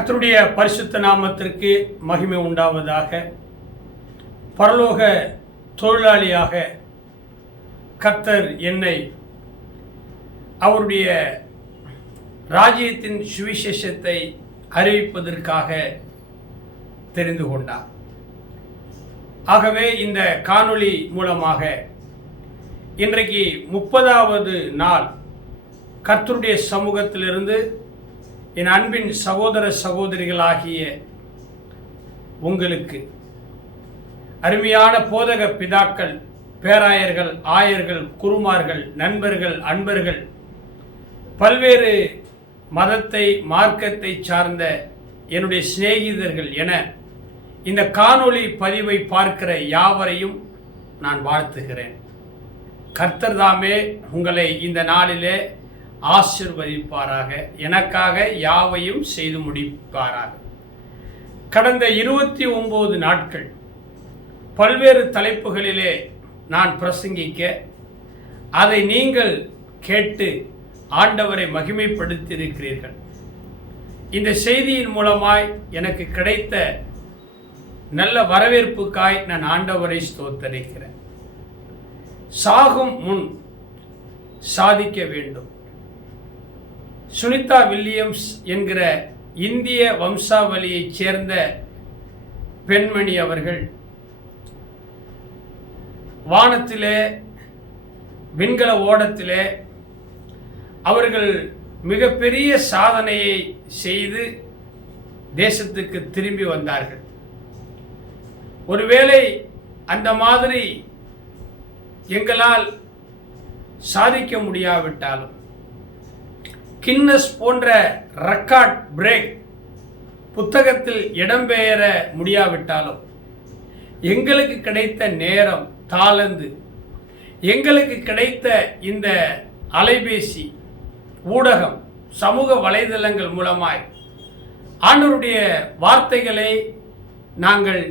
கர்த்தருடைய பரிசுத்த நாமத்திற்கு மகிமை உண்டாவதாக. பரலோக தொழிலாளியாக கர்த்தர் என்னை அவருடைய ராஜ்யத்தின் சுவிசேஷத்தை அறிவிப்பதற்காக தெரிந்து கொண்டார். ஆகவே இந்த காணொளி மூலமாக இன்றைக்கு முப்பதாவது நாள் கர்த்தருடைய சமூகத்திலிருந்து என் அன்பின் சகோதர சகோதரிகளாகிய உங்களுக்கு அருமையான போதக பிதாக்கள் பேராயர்கள் ஆயர்கள் குருமார்கள் நண்பர்கள் அன்பர்கள் பல்வேறு மதத்தை மார்க்கத்தை சார்ந்த என்னுடைய சிநேகிதர்கள் என இந்த காணொளி பதிவை பார்க்கிற யாவரையும் நான் வாழ்த்துகிறேன். கர்த்தர் தாமே உங்களை இந்த நாளிலே ஆசிர்வதிப்பாராக. எனக்காக யாவையும் செய்து முடிப்பாராக. கடந்த இருபத்தி ஒம்பது நாட்கள் பல்வேறு தலைப்புகளிலே நான் பிரசங்கிக்க அதை நீங்கள் கேட்டு ஆண்டவரை மகிமைப்படுத்தியிருக்கிறீர்கள். இந்த செய்தியின் மூலமாய் எனக்கு கிடைத்த நல்ல வரவேற்புக்காய் நான் ஆண்டவரை ஸ்தோத்தரிக்கிறேன். சாகும் முன் சாதிக்க வேண்டும். சுனிதா வில்லியம்ஸ் என்கிற இந்திய வம்சாவளியைச் சேர்ந்த பெண்மணி அவர்கள் வானத்திலே விண்கல ஓடத்திலே அவர்கள் மிகப்பெரிய சாதனையை செய்து தேசத்துக்கு திரும்பி வந்தார்கள். ஒருவேளை அந்த மாதிரி எங்களால் சாதிக்க முடியாவிட்டாலும் கின்னஸ் போன்ற ரெக்கார்ட் பிரேக் புத்தகத்தில் இடம்பெயர முடியாவிட்டாலும் எங்களுக்கு கிடைத்த நேரம் தாளந்து எங்களுக்கு கிடைத்த இந்த அலைபேசி ஊடகம் சமூக வலைதளங்கள் மூலமாய் ஆண்டவருடைய வார்த்தைகளை நாங்கள்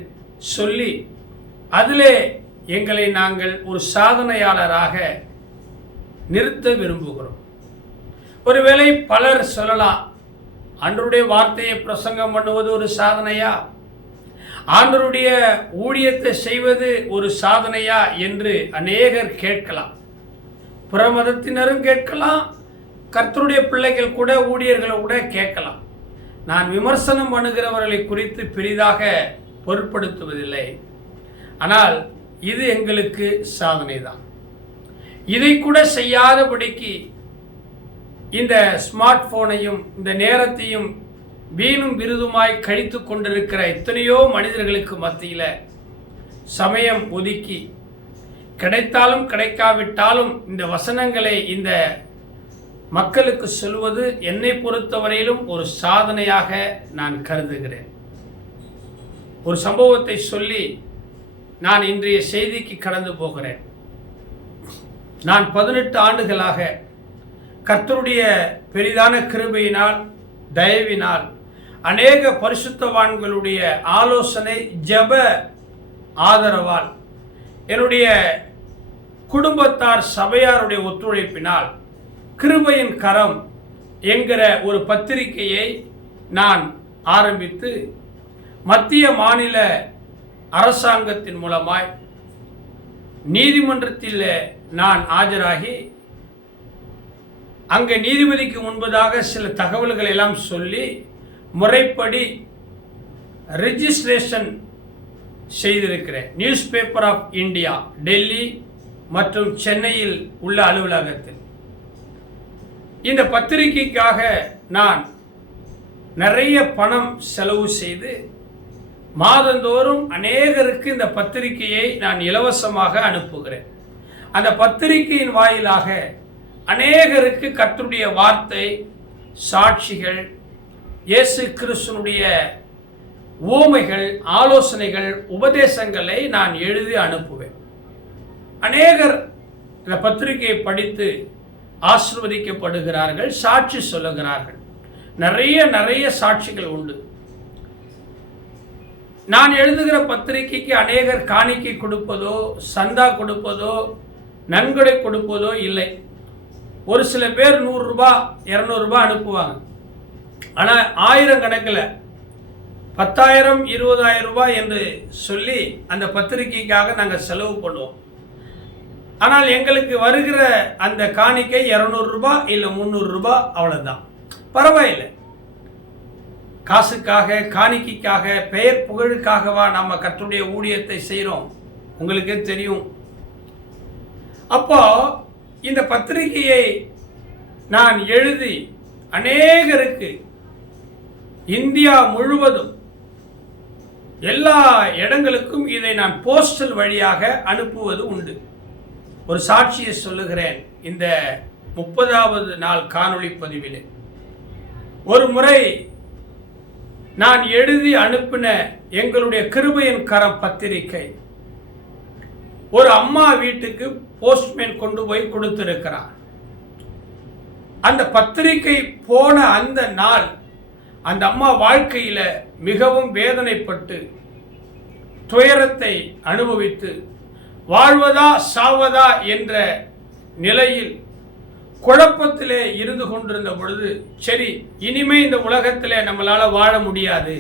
சொல்லி அதிலே எங்களை நாங்கள் ஒரு சாதனையாளராக நிறுத்த விரும்புகிறோம். ஒருவேளை பலர் சொல்லலாம் அன்றருடைய வார்த்தையை பிரசங்கம் பண்ணுவது ஒரு சாதனையா? ஆண்டருடைய ஊழியத்தை செய்வது ஒரு சாதனையா என்று அநேகர் கேட்கலாம். புறமதத்தினரும் கேட்கலாம் கர்த்தருடைய பிள்ளைகள் கூட ஊழியர்களை கூட கேட்கலாம். நான் விமர்சனம் பண்ணுகிறவர்களை குறித்து பெரிதாக பொருட்படுத்துவதில்லை. ஆனால் இது எங்களுக்கு சாதனை தான் இதை கூட செய்யாதபடிக்கு இந்த ஸ்மார்ட் போனையும் இந்த நேரத்தையும் வீணும் விருதுமாய் கழித்து கொண்டிருக்கிற எத்தனையோ மனிதர்களுக்கு மத்தியில் சமயம் ஒதுக்கி கிடைத்தாலும் கிடைக்காவிட்டாலும் இந்த வசனங்களை இந்த மக்களுக்கு சொல்வது என்னை பொறுத்தவரையிலும் ஒரு சாதனையாக நான் கருதுகிறேன். ஒரு சம்பவத்தை சொல்லி நான் இன்றைய செய்திக்கு கடந்து போகிறேன். நான் பதினெட்டு ஆண்டுகளாக கர்த்தருடைய பெரிதான கிருபையினால் தயவினால் அநேக பரிசுத்தவான்களுடைய ஆலோசனை ஜெப ஆதரவால் என்னுடைய குடும்பத்தார் சபையாருடைய ஒத்துழைப்பினால் கிருபையின் கரம் என்கிற ஒரு பத்திரிகையை நான் ஆரம்பித்து மத்திய மாநில அரசாங்கத்தின் மூலமாய் நீதிமன்றத்தில் நான் ஆஜராகி அங்கே நீதிபதிக்கு முன்பதாக சில தகவல்கள் எல்லாம் சொல்லி முறைப்படி ரிஜிஸ்ட்ரேஷன் செய்திருக்கிறேன். News paper of India Delhi மற்றும் சென்னையில் உள்ள அலுவலகத்தில். இந்த பத்திரிகைக்காக நான் நிறைய பணம் செலவு செய்து மாதந்தோறும் அநேகருக்கு இந்த பத்திரிகையை நான் இலவசமாக அனுப்புகிறேன். அந்த பத்திரிகையின் வாயிலாக அநேகருக்கு கர்த்தருடைய வார்த்தை சாட்சிகள் இயேசு கிறிஸ்துனுடைய ஓமைகள் ஆலோசனைகள் உபதேசங்களை நான் எழுதி அனுப்புவேன். அநேகர் இந்த பத்திரிகையை படித்து ஆசிர்வதிக்கப்படுகிறார்கள் சாட்சி சொல்லுகிறார்கள். நிறைய நிறைய சாட்சிகள் உண்டு. நான் எழுதுகிற பத்திரிகைக்கு அநேகர் காணிக்கை கொடுப்பதோ சந்தா கொடுப்பதோ நன்கொடை கொடுப்பதோ இல்லை. ஒரு சில பேர் நூறுரூபா இரநூறுபா அனுப்புவாங்க. ஆனால் ஆயிரம் கணக்கில் பத்தாயிரம் இருபதாயிரம் ரூபாய் என்று சொல்லி அந்த பத்திரிகைக்காக நாங்கள் செலவு பண்ணுவோம். ஆனால் எங்களுக்கு வருகிற அந்த காணிக்கை இரநூறுபா இல்லை முந்நூறுரூபா அவ்வளோதான் பரவாயில்லை. காசுக்காக காணிக்கைக்காக பெயர் புகழுக்காகவா நம்ம கற்றுடைய ஊழியத்தை செய்கிறோம் உங்களுக்கே தெரியும். அப்போ இந்த பத்திரிகையை நான் எழுதி அநேகருக்கு இந்தியா முழுவதும் எல்லா இடங்களுக்கும் இதை நான் போஸ்டல் வழியாக அனுப்புவது உண்டு. ஒரு சாட்சியை சொல்லுகிறேன் இந்த முப்பதாவது நாள் காணொளி பதிவில். ஒரு முறை நான் எழுதி அனுப்பின எங்களுடைய கிருபையின் கரம் பத்திரிகை. ஒரு அம்மா வீட்டுக்கு போஸ்ட்மேன் கொண்டு போய் கொடுத்திருக்கிறார். அந்த பத்திரிகை போன அந்த நாள் அந்த அம்மா வாழ்க்கையில் மிகவும் வேதனைப்பட்டு துயரத்தை அனுபவித்து வாழ்வதா சாவதா என்ற நிலையில் குழப்பத்திலே இருந்து கொண்டிருந்த பொழுது சரி இனிமே இந்த உலகத்திலே நம்மளால் வாழ முடியாது.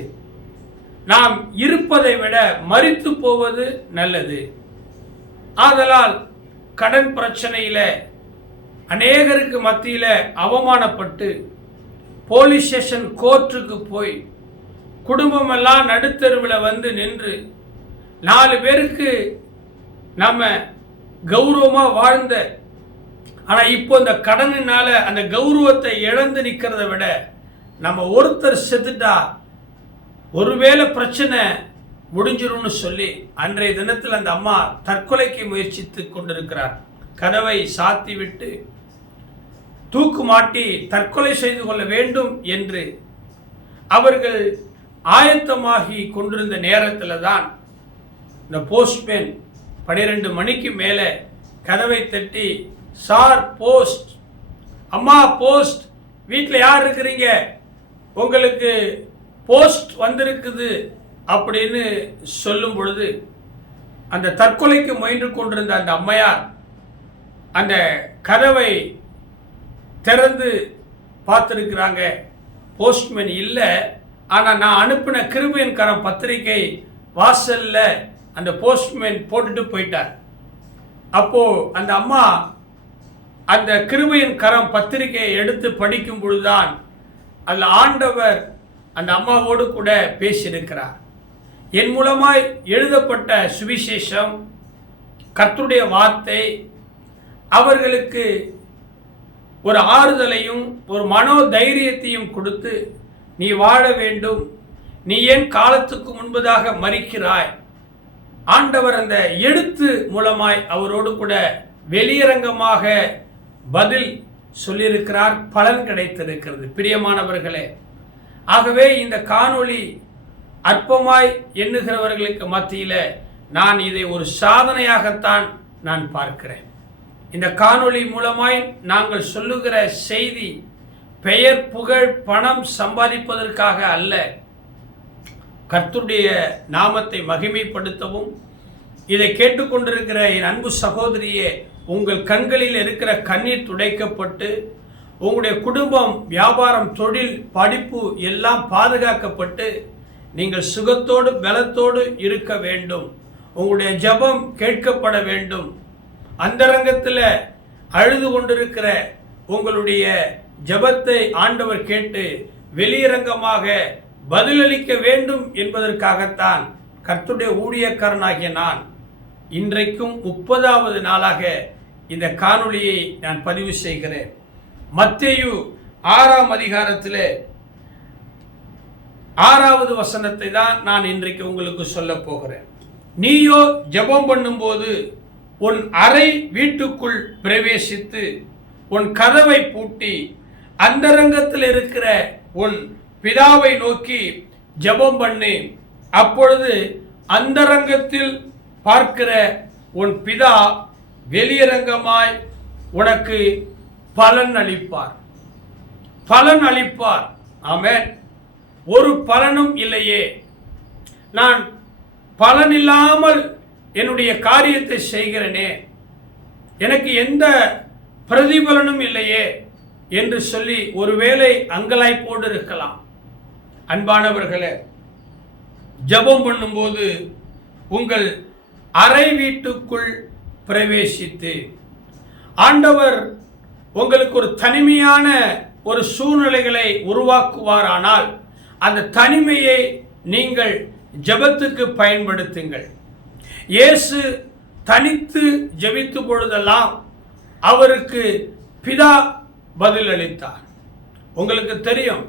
நாம் இருப்பதை விட மறித்து போவது நல்லது. ஆதலால் கடன் பிரச்சனையில் அநேகருக்கு மத்தியில் அவமானப்பட்டு போலீஸ் ஸ்டேஷன் கோர்ட்டுக்கு போய் குடும்பமெல்லாம் நடுத்தருவில் வந்து நின்று நாலு பேருக்கு நம்ம கௌரவமாக வாழ்ந்த ஆனால் இப்போ இந்த கடனினால் அந்த கௌரவத்தை இழந்து நிற்கிறத விட நம்ம ஒருத்தர் செத்துட்டா ஒருவேளை பிரச்சனை முடிஞ்சிரும்னு சொல்லி அன்றைய தினத்தில் அந்த அம்மா தற்கொலைக்கு முயற்சித்து கொண்டிருக்கிறார். கதவை சாத்தி விட்டு தூக்கு மாட்டி தற்கொலை செய்து கொள்ள வேண்டும் என்று அவர்கள் ஆயத்தமாகி கொண்டிருந்த நேரத்தில் தான் இந்த போஸ்ட்மேன் பனிரெண்டு மணிக்கு மேலே கதவை தட்டி சார் போஸ்ட் அம்மா போஸ்ட் வீட்டில் யார் இருக்கிறீங்க? உங்களுக்கு போஸ்ட் வந்திருக்குது. அப்படின்னு சொல்லும் பொழுது அந்த தற்கொலைக்கு முயன்று கொண்டிருந்த அந்த அம்மையார் அந்த கதவை திறந்து பார்த்துருக்குறாங்க. போஸ்ட்மேன் இல்லை ஆனால் நான் அனுப்பின கிருபியன் கரம் பத்திரிகை வாசலில் அந்த போஸ்ட்மேன் போட்டுட்டு போயிட்டார். அப்போ அந்த அம்மா அந்த கிருபையின் கரம் பத்திரிகையை எடுத்து படிக்கும் பொழுதுதான் அதில் ஆண்டவர் அந்த அம்மாவோடு கூட பேசியிருக்கிறார். என் மூலமாய் எழுதப்பட்ட சுவிசேஷம் கர்த்தருடைய வார்த்தை அவர்களுக்கு ஒரு ஆறுதலையும் ஒரு மனோ தைரியத்தையும் கொடுத்து நீ வாழ வேண்டும். நீ ஏன் காலத்துக்கு முன்பதாக மறிக்கிறாய்? ஆண்டவர் அந்த எழுத்து மூலமாய் அவரோடு கூட வெளியரங்கமாக பதில் சொல்லியிருக்கிறார். பலன் கிடைத்திருக்கிறது. பிரியமானவர்களே ஆகவே இந்த காணொளி அற்பமாய் எண்ணுகிறவர்களுக்கு மத்தியில் நான் இதை ஒரு சாதனையாகத்தான் நான் பார்க்கிறேன். இந்த காணொளி மூலமாய் நாங்கள் சொல்லுகிற செய்தி பெயர் புகழ் பணம் சம்பாதிப்பதற்காக அல்ல. கர்த்துடைய நாமத்தை மகிமைப்படுத்தவும் இதை கேட்டுக்கொண்டிருக்கிற என் அன்பு சகோதரியே உங்கள் கண்களில் இருக்கிற கண்ணீர் துடைக்கப்பட்டு உங்களுடைய குடும்பம் வியாபாரம் தொழில் படிப்பு எல்லாம் பாதுகாக்கப்பட்டு நீங்கள் சுகத்தோடு பலத்தோடு இருக்க வேண்டும். உங்களுடைய ஜபம் கேட்கப்பட வேண்டும். அந்தரங்கத்தில் அழுது கொண்டிருக்கிற உங்களுடைய ஜபத்தை ஆண்டவர் கேட்டு வெளியரங்கமாக பதிலளிக்க வேண்டும் என்பதற்காகத்தான் கர்த்துடைய ஊழியக்காரனாகிய நான் இன்றைக்கும் முப்பதாவது நாளாக இந்த காணொளியை நான் பதிவு செய்கிறேன். மத்தேயு ஆறாம் அதிகாரத்தில் ஆறாவது வசனத்தை தான் நான் இன்றைக்கு உங்களுக்கு சொல்ல போகிறேன். நீயோ ஜெபம் பண்ணும்போது உன் அறை வீட்டுக்குள் பிரவேசித்து உன் கதவை பூட்டி அந்தரங்கத்தில் இருக்கிற உன் பிதாவை நோக்கி ஜெபம் பண்ணு. அப்பொழுது அந்தரங்கத்தில் பார்க்கிற உன் பிதா வெளியரங்கமாய் உனக்கு பலன் அளிப்பார். பலன் அளிப்பார். ஆமேன். ஒரு பலனும் இல்லையே. நான் பலன் இல்லாமல் என்னுடைய காரியத்தை செய்கிறேனே. எனக்கு எந்த பிரதிபலனும் இல்லையே என்று சொல்லி ஒருவேளை அங்கலாய்ப்போடு இருக்கலாம் அன்பானவர்களே ஜெபம் பண்ணும்போது உங்கள் அறை வீட்டுக்குள் பிரவேசித்து ஆண்டவர் உங்களுக்கு ஒரு தனிமையான ஒரு சூழ்நிலைகளை உருவாக்குவாரானால் அந்த தனிமையை நீங்கள் ஜெபத்துக்கு பயன்படுத்துங்கள். இயேசு தனித்து ஜெபித்த பொழுதெல்லாம் அவருக்கு பிதா பதிலளித்தார். உங்களுக்கு தெரியும்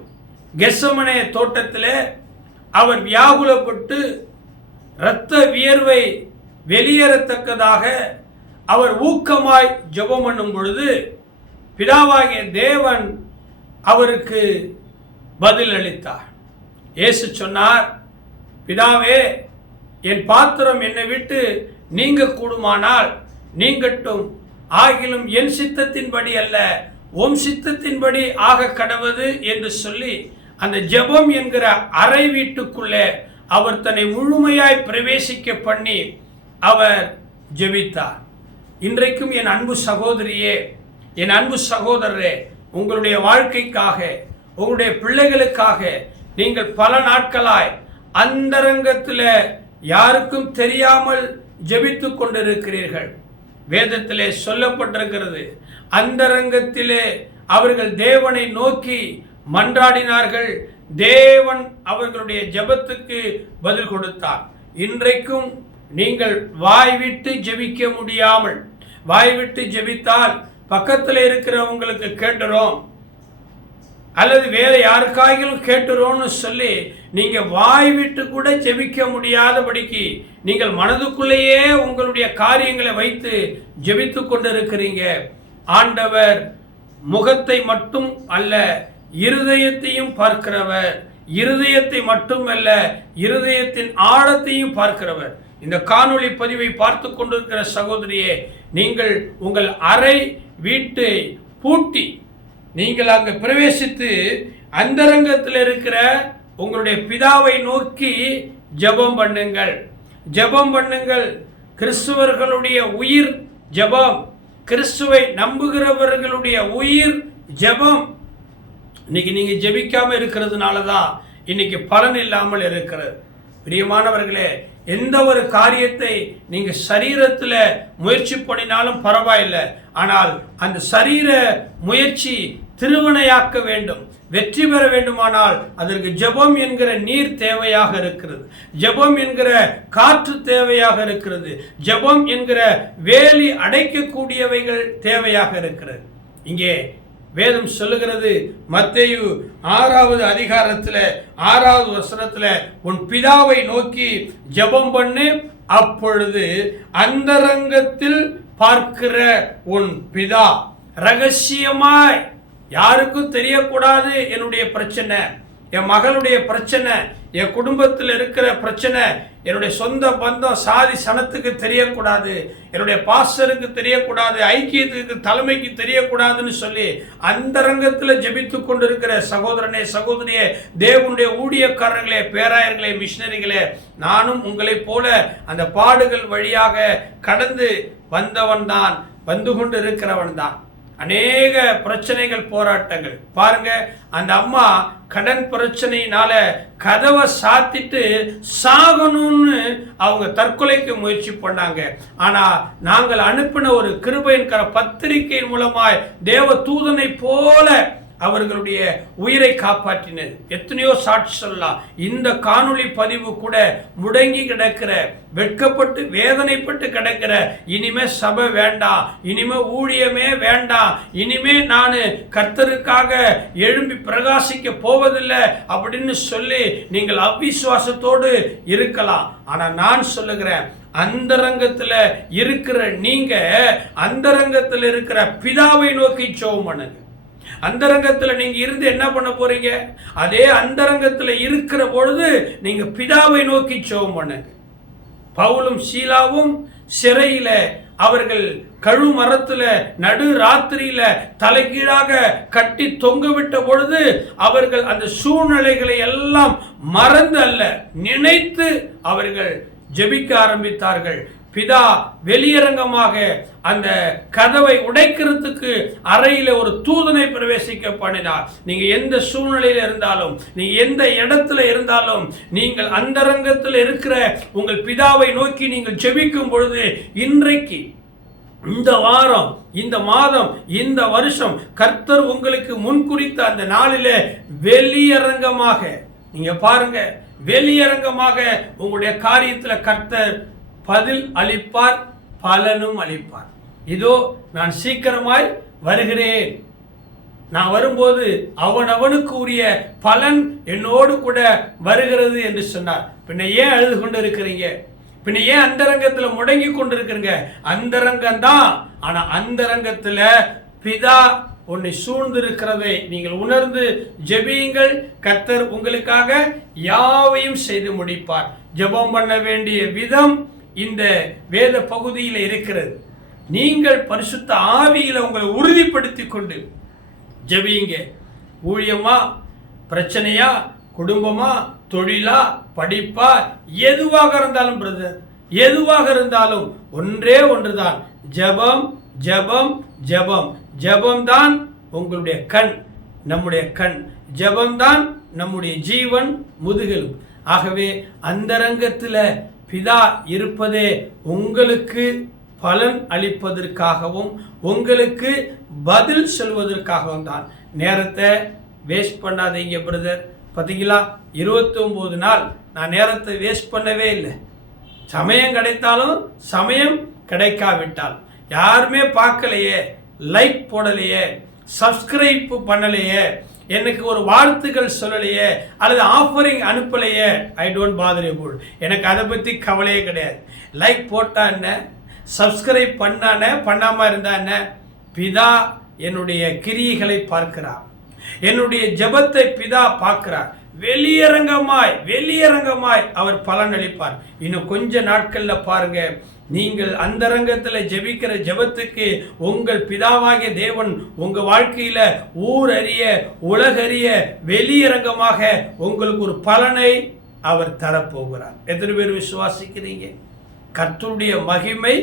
கெசமனே தோட்டத்தில் அவர் வியாகுலப்பட்டு இரத்த வியர்வை வெளியேறத்தக்கதாக அவர் ஊக்கமாய் ஜெபம் பண்ணும் பொழுது பிதாவாகிய தேவன் அவருக்கு பதில் அளித்தார் இயேசு சொன்னார் பிதாவே என் பாத்திரம் என்னை விட்டு நீங்க கூடுமானால் நீங்கட்டும். ஆகிலும் என் சித்தத்தின்படி அல்ல உம் சித்தத்தின்படி ஆக கடவது என்று சொல்லி அந்த ஜெபம் என்கிற அறை வீட்டுக்குள்ளே அவர் தன்னை முழுமையாய் பிரவேசிக்க பண்ணி அவர் ஜெபித்தார். இன்றைக்கும் என் அன்பு சகோதரியே என் அன்பு சகோதரரே உங்களுடைய வாழ்க்கைக்காக உங்களுடைய பிள்ளைகளுக்காக நீங்கள் பல நாட்களாய் அந்தரங்கத்தில் யாருக்கும் தெரியாமல் ஜெபித்து கொண்டிருக்கிறீர்கள். வேதத்திலே சொல்லப்பட்டிருக்கிறது அந்தரங்கத்திலே அவர்கள் தேவனை நோக்கி மன்றாடினார்கள். தேவன் அவர்களுடைய ஜெபத்துக்கு பதில் கொடுத்தார். இன்றைக்கும் நீங்கள் வாய் விட்டு ஜெபிக்க முடியாமல் வாய் விட்டு ஜெபித்தால் பக்கத்தில் இருக்கிறவங்களுக்கு கேட்டுறோம். அல்லது வேற யாருக்காகிலும் கேட்டுறோம்னு சொல்லி நீங்கள் வாய் விட்டு கூட ஜெபிக்க முடியாதபடிக்கு நீங்கள் மனதுக்குள்ளேயே உங்களுடைய காரியங்களை வைத்து ஜெபித்து கொண்டிருக்கிறீங்க. ஆண்டவர் முகத்தை மட்டும் அல்ல இருதயத்தையும் பார்க்கிறவர். இருதயத்தை மட்டுமல்ல இருதயத்தின் ஆழத்தையும் பார்க்கிறவர். இந்த காணொளி பதிவை பார்த்து கொண்டிருக்கிற சகோதரியே நீங்கள் உங்கள் அறை வீட்டை பூட்டி நீங்கள் அங்கு பிரவேசித்து அந்தரங்கத்தில் இருக்கிற உங்களுடைய பிதாவை நோக்கி ஜெபம் பண்ணுங்கள். ஜெபம் பண்ணுங்கள். கிறிஸ்துவர்களுடைய உயிர் ஜெபம். கிறிஸ்துவை நம்புகிறவர்களுடைய உயிர் ஜெபம். இன்னைக்கு நீங்கள் ஜபிக்காமல் இருக்கிறதுனால தான் இன்னைக்கு பலன் இல்லாமல் இருக்கிறது. பிரியமானவர்களே எந்த ஒரு காரியத்தை நீங்க சரீரத்தில் முயற்சி பண்ணினாலும் பரவாயில்லை. ஆனால் அந்த சரீர முயற்சி திருவினையாக்க வேண்டும் வெற்றி பெற வேண்டுமானால் அதற்கு ஜெபம் என்கிற நீர் தேவையாக இருக்கிறது. ஜெபம் என்கிற காற்று தேவையாக இருக்கிறது. ஜெபம் என்கிற வேலி அடைக்கக்கூடியவைகள் தேவையாக இருக்கிறது. இங்கே வேதம் சொல்லுகிறது மத்தேயு ஆறாவது அதிகாரத்தில் ஆறாவது வசனத்தில் உன் பிதாவை நோக்கி ஜெபம் பண்ணு அப்பொழுது அந்தரங்கத்தில் பார்க்கிற உன் பிதா. ரகசியமாய் யாருக்கும் தெரியக்கூடாது என்னுடைய பிரச்சனை என் மகளுடைய பிரச்சனை என் குடும்பத்தில் இருக்கிற பிரச்சனை என்னுடைய சொந்த பந்தம் சாதி சனத்துக்கு தெரியக்கூடாது. என்னுடைய பாஸ்டருக்கு தெரியக்கூடாது. ஐக்கியத்துக்கு தலைமைக்கு தெரியக்கூடாதுன்னு சொல்லி அந்த ரங்கத்தில் ஜெபித்து கொண்டிருக்கிற சகோதரனே சகோதரியே தேவனுடைய ஊழியக்காரர்களே பேராயர்களே மிஷினரிகளே நானும் உங்களைப் போல அந்த பாடுகள் வழியாக கடந்து வந்தவன் தான் வந்து கொண்டு இருக்கிறவன் தான் அநேக பிரச்சனைகள் போராட்டங்கள். பாருங்க அந்த அம்மா கடன் பிரச்சனையினால கதவை சாத்திட்டு சாகணும்னு அவங்க தற்கொலைக்கு முயற்சி பண்ணாங்க. ஆனா நாங்கள் அனுப்பின ஒரு கிருபையின் கர பத்திரிகையின் மூலமாய் தேவ தூதனை போல அவர்களுடைய உயிரை காப்பாற்றினது. எத்தனையோ சாட்சி சொல்லலாம் இந்த காணொளி பதிவு கூட முடங்கி கிடக்கிற வெட்கப்பட்டு வேதனைப்பட்டு கிடக்கிற இனிமே சபை வேண்டாம் இனிமே ஊழியமே வேண்டாம் இனிமே நான் கர்த்தருக்காக எழும்பி பிரகாசிக்க போவதில்லை அப்படின்னு சொல்லி நீங்கள் அவிசுவாசத்தோடு இருக்கலாம். ஆனால் நான் சொல்லுகிறேன் அந்தரங்கத்தில் இருக்கிற நீங்க அந்தரங்கத்தில் இருக்கிற பிதாவை நோக்கி சோம் பண்ணுங்க. அந்தரங்கத்தில் நீங்க இருந்து என்ன பண்ண போறீங்க? அதே அந்தரங்கத்தில் இருக்கிற பொழுது நீங்க பிதாவை நோக்கி சோகம் பண்ணுங்க. பவுலும் சீலாவும் சிறையில அவர்கள் கழு மரத்துல நடு ராத்திரியில தலைகீழாக கட்டி தொங்க விட்ட பொழுது அவர்கள் அந்த சூழ்நிலைகளை எல்லாம் மறந்து அல்ல நினைத்து அவர்கள் ஜெபிக்க ஆரம்பித்தார்கள். பிதா வெளியரங்கமாக அந்த கதவை உடைக்கிறதுக்கு அறையில ஒரு தூதனை பிரவேசிக்க பண்ணினார். நீங்க எந்த சூழ்நிலையில இருந்தாலும் நீங்க எந்த இடத்துல இருந்தாலும் நீங்கள் அந்தரங்கத்தில் இருக்கிற உங்கள் பிதாவை நோக்கி நீங்கள் ஜெபிக்கும் பொழுது இன்றைக்கு இந்த வாரம் இந்த மாதம் இந்த வருஷம் கர்த்தர் உங்களுக்கு முன்குறித்த அந்த நாளிலே வெளியரங்கமாக நீங்க பாருங்க வெளியரங்கமாக உங்களுடைய காரியத்தில் கர்த்தர் பதில் அளிப்பார் பலனும் அளிப்பார். இதோ நான் சீக்கிரமாய் வருகிறேன். நான் வரும்போது அவன் அவனுக்கு உரிய பலன் என்னோடு கூட வருகிறது என்று சொன்னார். பின்ன ஏன் அழுது கொண்டு இருக்கிறீங்க பின்ன ஏன் அந்தரங்கத்தில் முடங்கி கொண்டு இருக்கிறீங்க அந்தரங்கம் தான் ஆனால் அந்தரங்கத்தில் பிதா உன்னை சூழ்ந்திருக்கிறதை நீங்கள் உணர்ந்து ஜெபியுங்கள். கத்தர் உங்களுக்காக யாவையும் செய்து முடிப்பார். ஜெபம் பண்ண வேண்டிய விதம் இந்த வேத பகுதியில் இருக்கிறது. நீங்கள் பரிசுத்த ஆவியில் உங்களை உறுதிப்படுத்தி கொண்டு ஜெபியுங்க. ஊழியமா பிரச்சனையா குடும்பமா தொழிலா படிப்பா எதுவாக இருந்தாலும் பிரதர் எதுவாக இருந்தாலும் ஒன்றே ஒன்றுதான். ஜெபம் ஜெபம் ஜெபம். தான் உங்களுடைய கண் நம்முடைய கண். ஜபம்தான் நம்முடைய ஜீவன் முதுகெலும் ஆகவே அந்தரங்கத்தில் பிதா இருப்பதே உங்களுக்கு பலன் அளிப்பதற்காகவும் உங்களுக்கு பதில் சொல்வதற்காகவும் தான். நேரத்தை வேஸ்ட் பண்ணாதீங்க பிரதர் பார்த்தீங்களா இருபத்தொம்போது நாள். நான் நேரத்தை வேஸ்ட் பண்ணவே இல்லை. சமயம் கிடைத்தாலும் சமயம் கிடைக்காவிட்டால். யாருமே பார்க்கலையே லைக் போடலையே சப்ஸ்கிரைப் பண்ணலையே எனக்கு ஒரு வாழ்த்துக்கள் சொல்லலையே அல்லது ஆஃபரிங் அனுப்பலையே. ஐ டோன்ட் பாதர் அபவுட் எனக்கு அதை பற்றி கவலையே கிடையாது. லைக் போட்டா என்ன? சப்ஸ்கிரைப் பண்ணான பண்ணாமல் இருந்தா என்ன? பிதா என்னுடைய கிரியைகளை பார்க்கிறார். என்னுடைய ஜெபத்தை பிதா பார்க்கிறார். வெளியரங்கமாய் வெளியரங்கமாய் அவர் பலனளிப்பார். இன்னும் கொஞ்ச நாட்களில் பாருங்க. நீங்கள் அந்தரங்கத்தில் ஜெபிக்கிற ஜெபத்துக்கு உங்கள் பிதாவாகிய தேவன் உங்கள் வாழ்க்கையில் ஊர் அறிய உலகறிய வெளியரங்கமாக உங்களுக்கு ஒரு பலனை அவர் தரப்போகிறார். எத்தனை பேர் விசுவாசிக்கிறீங்க? கர்த்தருடைய மகிமை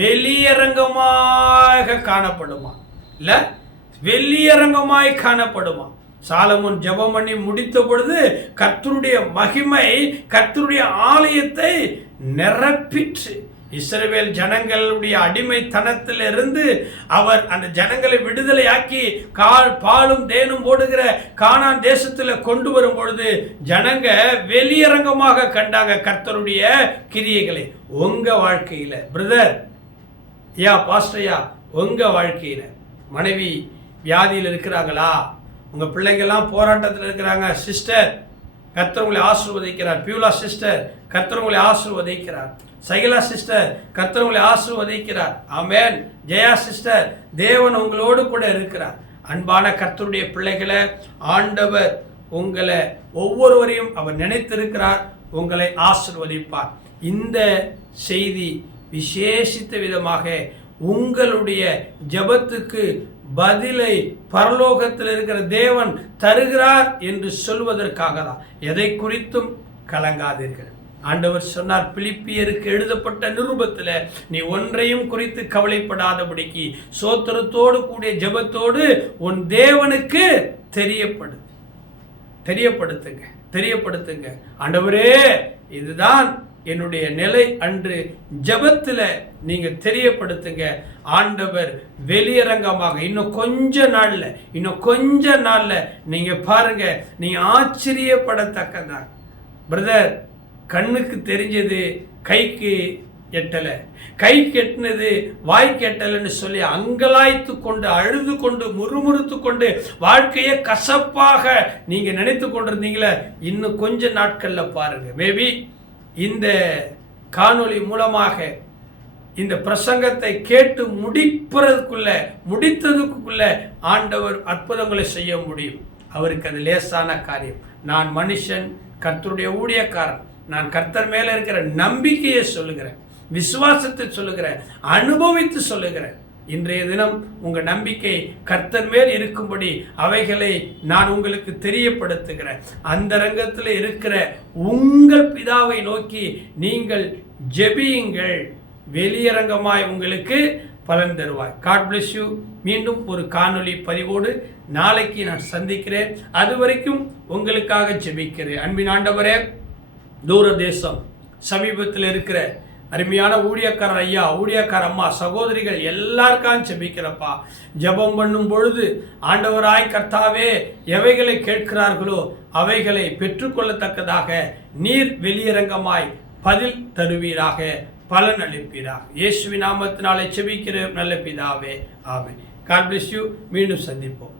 வெளியரங்கமாக காணப்படுமா? இல்லை வெளியரங்கமாய் காணப்படுமா? சாலமுன் ஜெபம் பண்ணி முடித்த பொழுது கர்த்தருடைய மகிமை கர்த்தருடைய ஆலயத்தை நிரப்பிற்று. இஸ்ரவேல் ஜனங்களுடைய அடிமைத்தனத்திலிருந்து அவர் அந்த ஜனங்களை விடுதலையாக்கி கால் பாலும் தேனும் ஓடுகிற கானான் தேசத்தில் கொண்டு வரும் பொழுது ஜனங்க வெளியரங்கமாக கண்டாங்க கர்த்தருடைய கிரியைகளை. உங்க வாழ்க்கையில பிரதர் ஐயா பாஸ்டர்யா உங்க வாழ்க்கையில மனைவி வியாதியில் இருக்கிறாங்களா? உங்க பிள்ளைங்கெல்லாம் போராட்டத்தில் இருக்கிறாங்க சிஸ்டர் கர்த்தர் உங்களை ஆசிர்வதிக்கிறார் பியூலா சிஸ்டர் கர்த்தர் உங்களை ஆசிர்வதிக்கிறார். சகிலா சிஸ்டர் கர்த்தர் உங்களை ஆசிர்வதிக்கிறார். அமேன் ஜெயா சிஸ்டர் தேவன் உங்களோடு கூட இருக்கிறார். அன்பான கர்த்தருடைய பிள்ளைகளை ஆண்டவர் உங்களை ஒவ்வொருவரையும் அவர் நினைத்திருக்கிறார் உங்களை ஆசிர்வதிப்பார். இந்த செய்தி விசேஷித்த விதமாக உங்களுடைய ஜெபத்துக்கு பதிலை பரலோகத்தில் இருக்கிற தேவன் தருகிறார் என்று சொல்வதற்காக தான் எதை குறித்தும் கலங்காதீர்கள். ஆண்டவர் சொன்னார் பிலிப்பியருக்கு எழுதப்பட்ட நிருபத்தில் நீ ஒன்றையும் குறித்து கவலைப்படாதபடிக்கு சோத்திரத்தோடு கூடிய ஜெபத்தோடு உன் தேவனுக்கு தெரியப்படு. தெரியப்படுத்துங்க தெரியப்படுத்துங்க. ஆண்டவரே இதுதான் என்னுடைய நிலை அன்று. ஜெபத்தில் நீங்கள் தெரியப்படுத்துங்க. ஆண்டவர் வெளியரங்கமாக இன்னும் கொஞ்ச நாளில் இன்னும் கொஞ்ச நாளில் நீங்கள் பாருங்கள் நீங்க ஆச்சரியப்படத்தக்கதான் பிரதர் கண்ணுக்கு தெரிஞ்சது கைக்கு எட்டலை. கை கெட்டினது வாய் கெட்டலைன்னு சொல்லி அங்கலாய்த்து கொண்டு அழுது கொண்டு முறுமுறுத்து கொண்டு வாழ்க்கையை கசப்பாக நீங்கள் நினைத்து கொண்டிருந்தீங்களே இன்னும் கொஞ்ச நாட்களில் பாருங்கள் மேபி இந்த காணொளி மூலமாக இந்த பிரசங்கத்தை கேட்டு முடிப்பதற்குள்ள முடித்ததுக்குள்ள ஆண்டவர் அற்புதங்களை செய்ய முடியும். அவருக்கு அது லேசான காரியம். நான் மனுஷன் கர்த்தருடைய ஊழியக்காரன். நான் கர்த்தர் மேலே இருக்கிற நம்பிக்கையை சொல்லுகிறேன் விசுவாசத்தை சொல்லுகிறேன் அனுபவித்து சொல்லுகிறேன். இன்றைய தினம் உங்கள் நம்பிக்கை கர்த்தர் மேல் இருக்கும்படி அவைகளை நான் உங்களுக்கு தெரியப்படுத்துகிறேன். அந்த ரங்கத்தில் இருக்கிற உங்கள் பிதாவை நோக்கி நீங்கள் ஜெபியுங்கள். வெளியரங்கமாய் உங்களுக்கு பலன் தருவாய். காட் பிளஸ் யூ மீண்டும் ஒரு காணொளி பதிவோடு நாளைக்கு நான் சந்திக்கிறேன். அது வரைக்கும் உங்களுக்காக ஜெபிக்கிறேன். அன்பின் ஆண்டவரே தூர தேசம் சமீபத்தில் இருக்கிற அருமையான ஊழியக்காரர் ஐயா ஊழியக்கார அம்மா சகோதரிகள் எல்லாருக்காகவும் செபிக்கிறப்பா. ஜெபம் பண்ணும் பொழுது ஆண்டவராய் கர்த்தாவே எவைகளை கேட்கிறார்களோ அவைகளை பெற்றுக்கொள்ளத்தக்கதாக நீர் வெளியரங்கமாய் பதில் தருவீராக பலன் அளிப்பீராக. இயேசுவி நாமத்தினாலே செபிக்கிற நல்ல பிதாவே. ஆமே காட் பிளஸ் யூ மீண்டும் சந்திப்போம்.